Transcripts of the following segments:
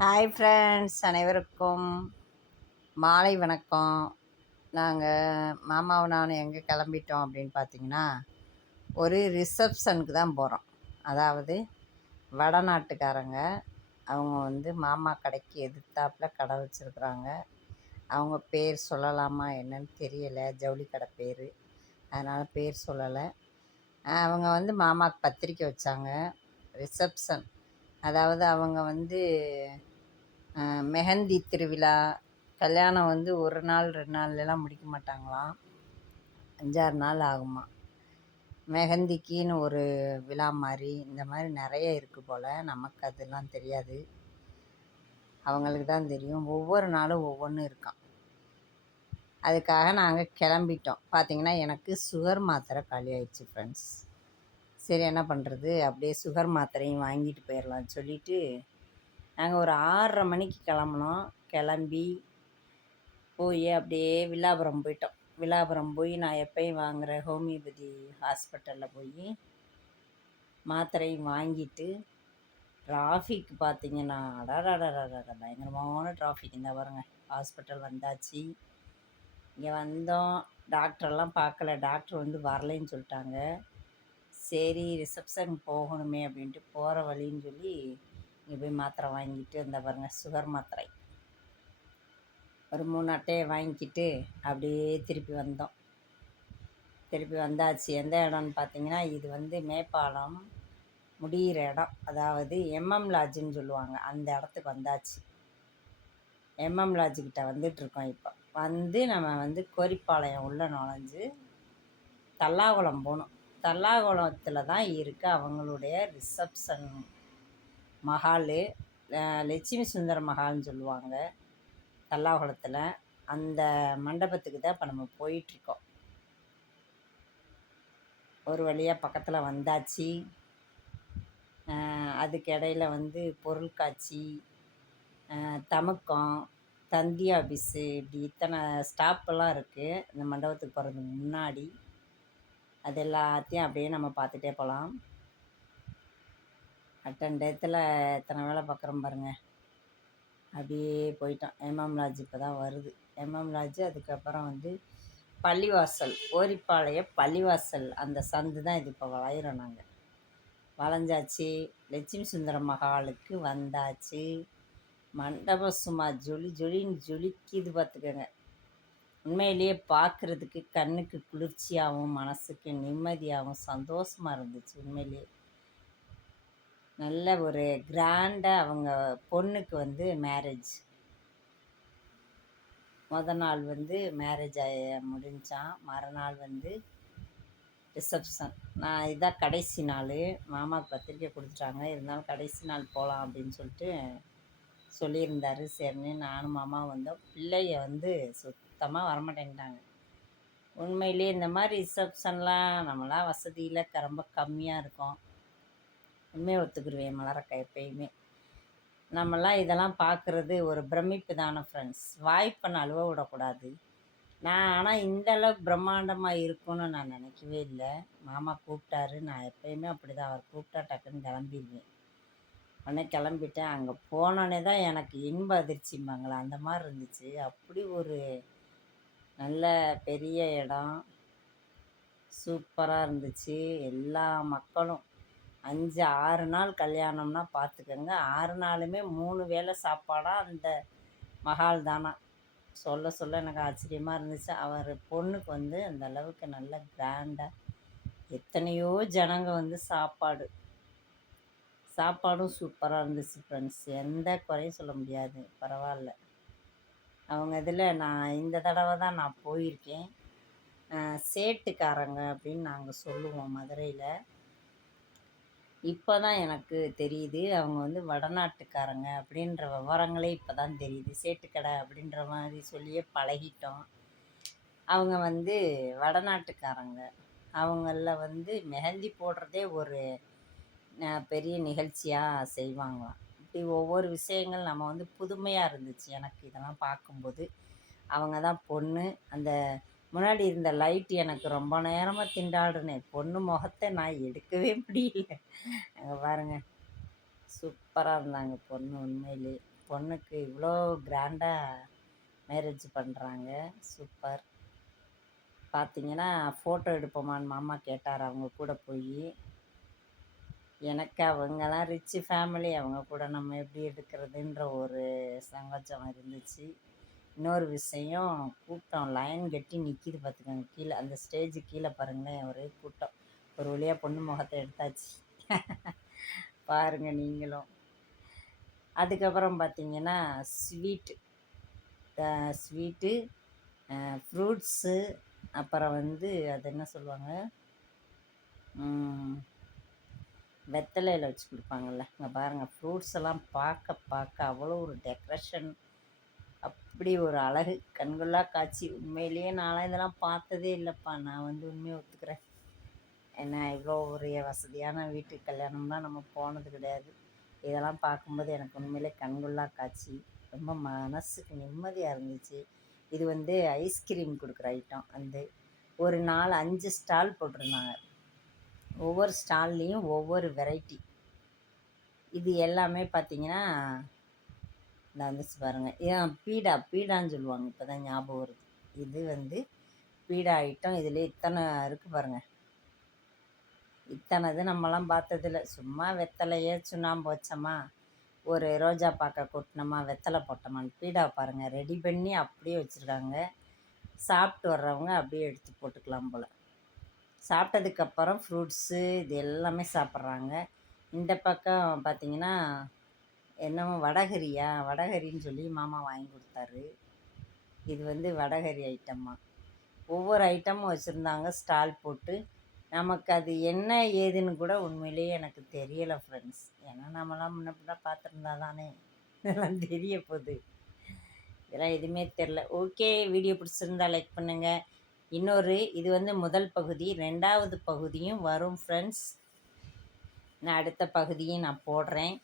Hi friends, அனைவருக்கும் மாலை வணக்கம். நாங்கள் மாமாவும் நானும் எங்கே கிளம்பிட்டோம் அப்படின்னு பார்த்தீங்கன்னா, ஒரு ரிசப்ஷனுக்கு தான் போகிறோம். அதாவது வடநாட்டுக்காரங்க. அவங்க மாமா கடைக்கு எதிர்த்தாப்புல கடை வச்சுருக்குறாங்க. அவங்க பேர் சொல்லலாமா என்னன்னு தெரியலை, ஜவுளி கடை பேர். அதனால் பேர் சொல்லலை. அவங்க மாமாவுக்கு பத்திரிக்கை வச்சாங்க. ரிசப்ஷன், அதாவது அவங்க மெஹந்தி திருவிழா, கல்யாணம் 1 நாள் 2 நாள்லலாம் முடிக்க மாட்டாங்களாம், 5 6 நாள் ஆகுமா. மெஹந்திக்குன்னு ஒரு விழா மாதிரி, இந்த மாதிரி நிறைய இருக்குது போல். நமக்கு அதெல்லாம் தெரியாது, அவங்களுக்கு தான் தெரியும். ஒவ்வொரு நாளும் ஒவ்வொன்று இருக்கான். அதுக்காக நாங்கள் கிளம்பிட்டோம். பார்த்திங்கன்னா எனக்கு சுகர் மாத்திரை காலி ஆயிடுச்சு ஃப்ரெண்ட்ஸ். சரி, என்ன பண்ணுறது, அப்படியே சுகர் மாத்திரையும் வாங்கிட்டு போயிடலான்னு சொல்லிவிட்டு நாங்கள் ஒரு 6:30 மணிக்கு கிளம்புனோம். கிளம்பி போய் அப்படியே வில்லாபுரம் போயிட்டோம். வில்லாபுரம் போய் நான் எப்பயும் வாங்குகிற ஹோமியோபதி ஹாஸ்பிட்டலில் போய் மாத்திரையும் வாங்கிட்டு, டிராஃபிக் பார்த்திங்கன்னா அடடடடட பயங்கரமான டிராஃபிக். இந்த பாருங்க, ஹாஸ்பிட்டல் வந்தாச்சு. இங்கே வந்தோம். டாக்டரெல்லாம் பார்க்கல, டாக்டர் வரலைன்னு சொல்லிட்டாங்க. சரி, ரிசப்ஷன் போகணுமே அப்படின்ட்டு போகிற வழின்னு சொல்லி இங்கே போய் மாத்திரை வாங்கிட்டு, இந்த பாருங்க சுகர் மாத்திரை ஒரு 3 அட்டையை வாங்கிக்கிட்டு அப்படியே திருப்பி வந்தோம். திருப்பி வந்தாச்சு. எந்த இடம்னு பார்த்தீங்கன்னா, இது மேப்பாலம் முடிகிற இடம், அதாவது எம்எம் லாட்ஜுன்னு சொல்லுவாங்க, அந்த இடத்துக்கு வந்தாச்சு. எம்எம் லாட்ஜுக்கிட்ட வந்துட்டுருக்கோம். இப்போ நம்ம கோரிப்பாளையம் உள்ளே நுழைஞ்சு தல்லாகுளம் போகணும். தல்லாகுளத்தில் தான் இருக்குது அவங்களுடைய ரிசப்ஷன் மஹாலு, லட்சுமி சுந்தர மஹால்னு சொல்லுவாங்க தல்லாகுளத்தில். அந்த மண்டபத்துக்கு தான் இப்போ நம்ம போயிட்டுருக்கோம். ஒரு வழியாக பக்கத்தில் வந்தாச்சு. அதுக்கு இடையில பொருட்காட்சி, தமுக்கம், தந்தி ஆஃபீஸு, இப்படி இத்தனை ஸ்டாப்பெல்லாம் இருக்குது இந்த மண்டபத்துக்கு போகிறதுக்கு முன்னாடி. அது எல்லாத்தையும் அப்படியே நம்ம பார்த்துட்டே போகலாம். அட்டண்டத்தில் எத்தனை வேலை பார்க்குறோம் பாருங்கள். அப்படியே போயிட்டோம். எம்எம் லாட்ஜ் இப்போ தான் வருது. எம்எம் லாட்ஜு, அதுக்கப்புறம் பள்ளிவாசல், ஓரிப்பாளையம் பள்ளிவாசல், அந்த சந்து தான் இது. இப்போ வளையிறோம் நாங்கள். வளைஞ்சாச்சு. லட்சுமி சுந்தரம் மஹாலுக்கு வந்தாச்சு. மண்டபம் சும்மா ஜொலி ஜொலின்னு ஜொலிக்குது பார்த்துக்கோங்க. உண்மையிலேயே பார்க்குறதுக்கு கண்ணுக்கு குளிர்ச்சியாகவும் மனசுக்கு நிம்மதியாகவும் சந்தோஷமாக இருந்துச்சு. உண்மையிலேயே நல்ல ஒரு கிராண்டாக அவங்க பொண்ணுக்கு மேரேஜ். நாள் மேரேஜ் முடிஞ்சான். மறுநாள் ரிசப்ஷன். நான் இதான் கடைசி நாள். மாமாவுக்கு பத்திரிக்கை கொடுத்துட்டாங்க, இருந்தாலும் கடைசி நாள் போகலாம் அப்படின்னு சொல்லியிருந்தார். சரின்னு நானும் மாமாவும் வந்தோம். பிள்ளைய சுத்தமாக வரமாட்டேன்ட்டாங்க. உண்மையிலே இந்த மாதிரி ரிசப்ஷன்லாம் நம்மளாம் வசதியில் ரொம்ப கம்மியாக இருக்கும். உண்மையை ஒத்துக்குருவேன் மலரக்கா. எப்பயுமே நம்மளாம் இதெல்லாம் பார்க்குறது ஒரு பிரமிப்பு தானே ஃப்ரெண்ட்ஸ். வாய்ப்பை நழுவ விடக்கூடாது. ஆனால் இந்த அளவுக்கு பிரம்மாண்டமாக இருக்கும்னு நான் நினைக்கவே இல்லை. மாமா கூப்பிட்டாரு. நான் எப்பயுமே அப்படி தான், அவர் கூப்பிட்டா டக்குன்னு கிளம்பிடுவேன். உடனே கிளம்பிட்டேன். அங்கே போனோடனே தான் எனக்கு இன்ப அதிர்ச்சிம்பாங்களா, அந்த மாதிரி இருந்துச்சு. அப்படி ஒரு நல்ல பெரிய இடம், சூப்பராக இருந்துச்சு. எல்லா மக்களும் 5 6 நாள் கல்யாணம்னா பார்த்துக்கோங்க. 6 நாளுமே 3 வேளை சாப்பாடாக அந்த மஹால் தானா. சொல்ல சொல்ல எனக்கு ஆச்சரியமாக இருந்துச்சு. அவர் பொண்ணுக்கு அந்த அளவுக்கு நல்ல கிராண்டாக எத்தனையோ ஜனங்க சாப்பாடும் சூப்பராக இருந்துச்சு ஃப்ரெண்ட்ஸ். எந்த குறையும் சொல்ல முடியாது. பரவாயில்ல. அவங்க இதில் நான் இந்த தடவை தான் நான் போயிருக்கேன். சேட்டுக்காரங்க அப்படின்னு நாங்கள் சொல்லுவோம் மதுரையில். இப்போ தான் எனக்கு தெரியுது அவங்க வடநாட்டுக்காரங்க அப்படின்ற விவரங்களே இப்போ தான் தெரியுது. சேட்டுக்கடை அப்படின்ற மாதிரி சொல்லியே பழகிட்டோம். அவங்க வடநாட்டுக்காரங்க. அவங்களில் மெஹந்தி போடுறதே ஒரு பெரிய நிகழ்ச்சியாக செய்வாங்களாம். இப்படி ஒவ்வொரு விஷயங்கள் நம்ம புதுமையாக இருந்துச்சு எனக்கு இதெல்லாம் பார்க்கும்போது. அவங்க தான் பொண்ணு. அந்த முன்னாடி இருந்த லைட் எனக்கு ரொம்ப நேரமாக திண்டாடுனேன். பொண்ணு முகத்தை நான் எடுக்கவே முடியல. அங்கே பாருங்கள், சூப்பராக இருந்தாங்க பொண்ணு. உண்மையிலே பொண்ணுக்கு இவ்வளோ கிராண்டாக மேரேஜ் பண்ணுறாங்க. சூப்பர். பார்த்தீங்கன்னா ஃபோட்டோ எடுப்போமான்னு மாமா கேட்டார் அவங்க கூட போய். எனக்கு அவங்கெல்லாம் ரிச்சு ஃபேமிலி, அவங்க கூட நம்ம எப்படி எடுக்கிறதுன்ற ஒரு சங்கோச்சம் இருந்துச்சு. இன்னொரு விஷயம், கூட்டம் லைன் கட்டி நிற்கிது பார்த்துக்கோங்க. கீழே அந்த ஸ்டேஜு கீழே பாருங்களேன், ஒரே கூட்டம். ஒரு வழியாக பொண்ணு முகத்தை எடுத்தாச்சு. பாருங்கள் நீங்களும். அதுக்கப்புறம் பார்த்தீங்கன்னா ஸ்வீட்டு, ஃப்ரூட்ஸு, அப்புறம் வந்து அது என்ன சொல்லுவாங்க, வெத்தலையில் வச்சு கொடுப்பாங்கள்ல. இங்கே பாருங்கள், ஃப்ரூட்ஸ் எல்லாம் பார்க்க அவ்வளோ ஒரு டெக்கரேஷன், அப்படி ஒரு அழகு, கண்கொள்ளா காட்சி. உண்மையிலேயே நான்லாம் இதெல்லாம் பார்த்ததே இல்லைப்பா. நான் வந்து உண்மையை ஒத்துக்கிறேன். ஏன்னா இவ்வளோ ஒரு வசதியான வீட்டு கல்யாணம்லாம் நம்ம போனது கிடையாது. இதெல்லாம் பார்க்கும்போது எனக்கு உண்மையிலே கண்கொள்ளா காட்சி. ரொம்ப மனசுக்கு நிம்மதியாக இருந்துச்சு. இது வந்து ஐஸ்கிரீம் கொடுக்குற ஐட்டம். வந்து ஒரு 4-5 ஸ்டால் போட்டிருந்தாங்க. ஒவ்வொரு ஸ்டால்லையும் ஒவ்வொரு வெரைட்டி. இது எல்லாமே பார்த்தீங்கன்னா இந்த வந்துச்சு பாருங்கள், பீடான்னு சொல்லுவாங்க. இப்போ தான் ஞாபகம் வருது. இது வந்து பீடா ஐட்டம். இதில் இத்தனை இருக்குது பாருங்கள். இத்தனை இது நம்மலாம் பார்த்ததில்ல. சும்மா வெத்தலையே சுண்ணாம்பு வச்சோமா, ஒரு ரோஜா பாக்கை கொட்டினோமா, வெத்தலை போட்டோமான்னு. பீடா பாருங்கள், ரெடி பண்ணி அப்படியே வச்சுருக்காங்க. சாப்பிட்டு வர்றவங்க அப்படியே எடுத்து போட்டுக்கலாம் போல். சாப்பிட்டதுக்கப்புறம் ஃப்ரூட்ஸு இது எல்லாமே சாப்பிட்றாங்க. இந்த பக்கம் பார்த்திங்கன்னா என்னமோ வடகரின்னு சொல்லி மாமா வாங்கி கொடுத்தாரு. இது வந்து வடகரி ஐட்டம்மா. ஒவ்வொரு ஐட்டமும் வச்சுருந்தாங்க ஸ்டால் போட்டு. நமக்கு அது என்ன ஏதுன்னு கூட உண்மையிலேயே எனக்கு தெரியலை ஃப்ரெண்ட்ஸ். ஏன்னா நம்மளாம் முன்ன பின்ன பார்த்துருந்தா தானே இதெல்லாம் தெரிய போகுது. இதெல்லாம் எதுவுமே தெரில. ஓகே, வீடியோ பிடிச்சிருந்தா லைக் பண்ணுங்கள். இது வந்து முதல் பகுதி. 2வது பகுதியும் வரும் ஃப்ரெண்ட்ஸ். நான் அடுத்த பகுதியும் நான் போடுறேன்.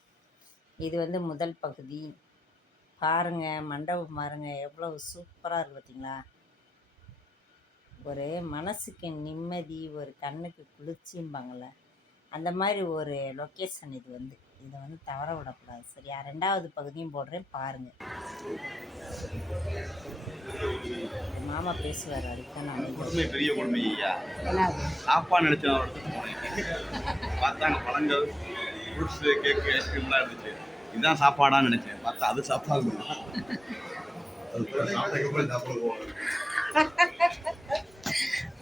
இது வந்து முதல் பகுதி. பாருங்கள், மண்டபம் பாருங்கள், எவ்வளோ சூப்பராக இருக்குது பார்த்தீங்களா. ஒரு மனசுக்கு நிம்மதி, ஒரு கண்ணுக்கு குளிர்ச்சிம்பாங்கள்ல, அந்த மாதிரி ஒரு லொக்கேஷன் இது வந்து. இதை வந்து தவற விடக்கூடாது. சரியா? 2வது பகுதியும் போடுறேன், பாருங்கள். மாமா பேசுவார், அதுக்கு நான் கொடுமை, பெரிய கொடுமை ஐயா. சாப்பாடு நினச்சேன், பார்த்தாங்க பழங்கள், ஃப்ரூட்ஸு, கேக்கு, ஐஸ்கிரீம்லாம் இருந்துச்சு. இதுதான் சாப்பாடான்னு நினச்சேன். பார்த்தா அது சாப்பாடு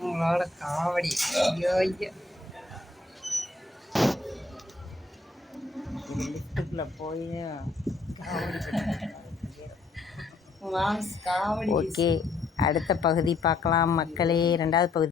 உங்களோட காமெடி. ஐயோ லிஃப்ட்டுக்குள்ளே போய் காமெடி. ஓகே, அடுத்த பகுதி பார்க்கலாம் மக்களே. 2வது பகுதி.